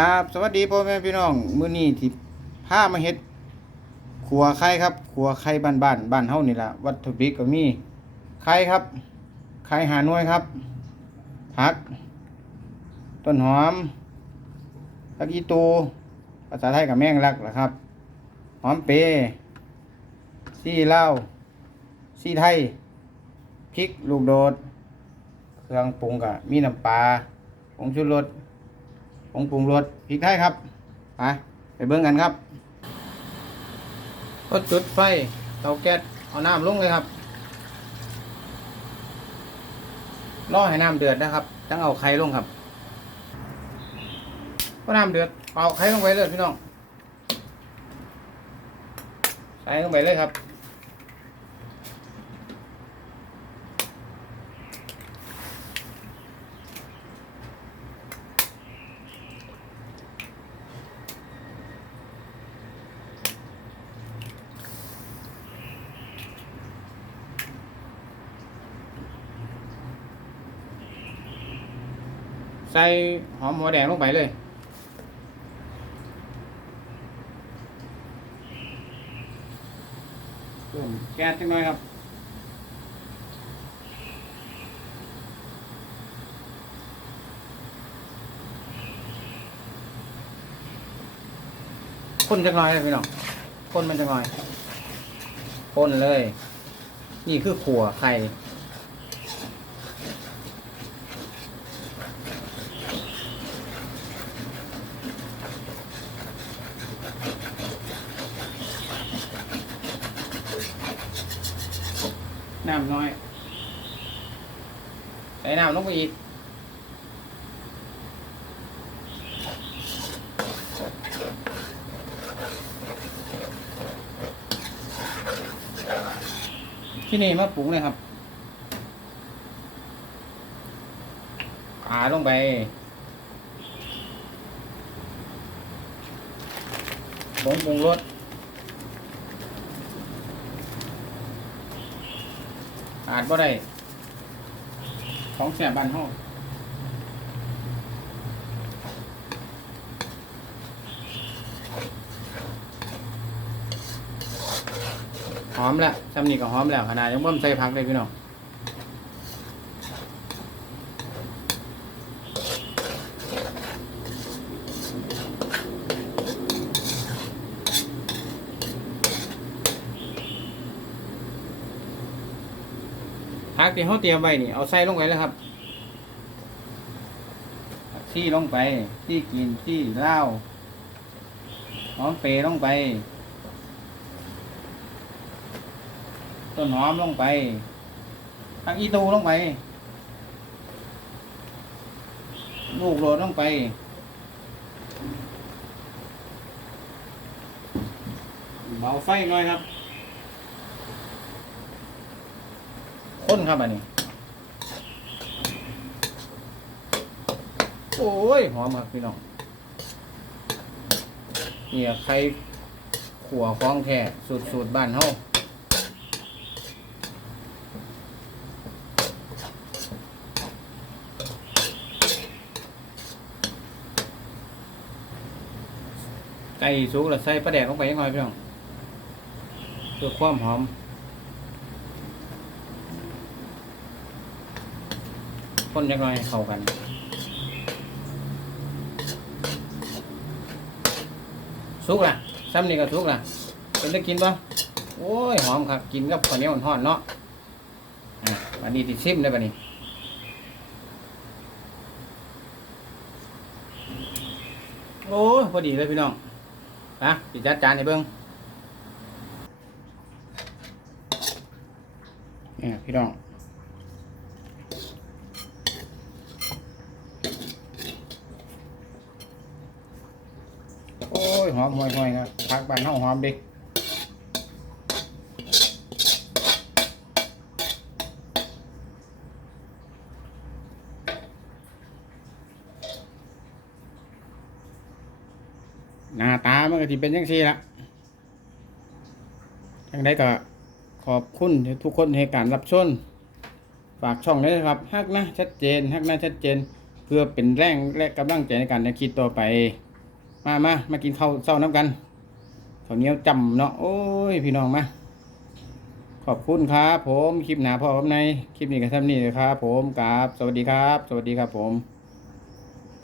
ครับสวัสดีพ่อแม่พี่น้องมื้อนี้ที่พามาเฮ็ดครัวไข่ครับครัวไข่บ้านบ้านๆบ้านเฮานี่ล่ะวัตถุดิบก็มีไข่ครับไข่หาหน่วยครับผัก ต้นหอมผักอีตูภาษาไทยกับแมงลักล่ะครับ หอมเปยซี่เหล้าซี่ไทยพริกลูกโดด เครื่องปรุงก็มีน้ำปลาผงชูรส ผงปรุงรสพริกไทยครับไปไปเบิ่งกันครับก็จุดไฟเตาแก๊สเอาน้ำลงเลยครับรอให้น้ำเดือดนะครับจังเอาไข่ลงครับก็น้ำเดือดเอาไข่ลงไปเลยพี่น้องใส่ลงไปเลยครับ ใส่หอมหัวแดงลงไปเลยเพิ่มแก๊สจังหน่อยครับคนจังหน่อยเลยพี่น้องคนมันจังหน่อยคนเลย นี่คือขัวไข่ น้ำน้อย ใส่น้ำลงไปอีกที่นี่มาปรุงเลยครับขาลงไป ผงปรุงรส อาจบ่ได้ ของแสบบ้านห้องหอมแล้วจำนี่ก็หอมแล้วขนาดยังบ่มใส่ผักเลยพี่น้อง ผักที่เฮาเตรียมไว้นี่เอาใส่ลงไปเลยครับที่ลงไปที่กินที่เล้าหอมเปรย์ลงไป ต้นหอมลงไปผักอีตูลงไป ลูกโรดลงไปเบาไฟหน่อยครับ ข้นครับอันนี้ โอ้ยหอมครับพี่น้องเนี่ยใครขัวฟองแท้สูตรสูตรบ้านเฮาไก่สุกแล้วใส่ปลาแดกลงไปยังไงพี่น้องเพื่อความหอม คนยังไงเข้ากันสุกล่ะซ้ำนี่ก็สุกล่ะเป็นได้กินปะโอ้ยหอมครับกินกับข้าวเหนียวห่อนๆเนาะอะวันนี้ติดซิมได้ปะนี่โอ้ยพอดีเลยพี่น้องนะปิดจัดจานให้เบิ้งเนี่ยพี่น้อง ยหอมห่วยๆครับผักบ้านเฮาหอมด็กหน้าตามันก็ที่เป็นยังซี่ละทั้งใดก็ขอบคุณทุกคนให้การรับชมฝากช่องด้วยนะครับฮักนะชัดเจนฮักนะชัดเจน เพื่อเป็นแรงและกำลังใจในการคิดต่อไป มามามากินข้าวเช้าน้ำกันข้าวเหนียวจำเนาะโอ้ยพี่น้องมาขอบคุณครับ ผมคลิปหนาพ่อครับในคลิปนี้กับทำนี่เลยครับผมกราบสวัสดีครับ สวัสดีครับผม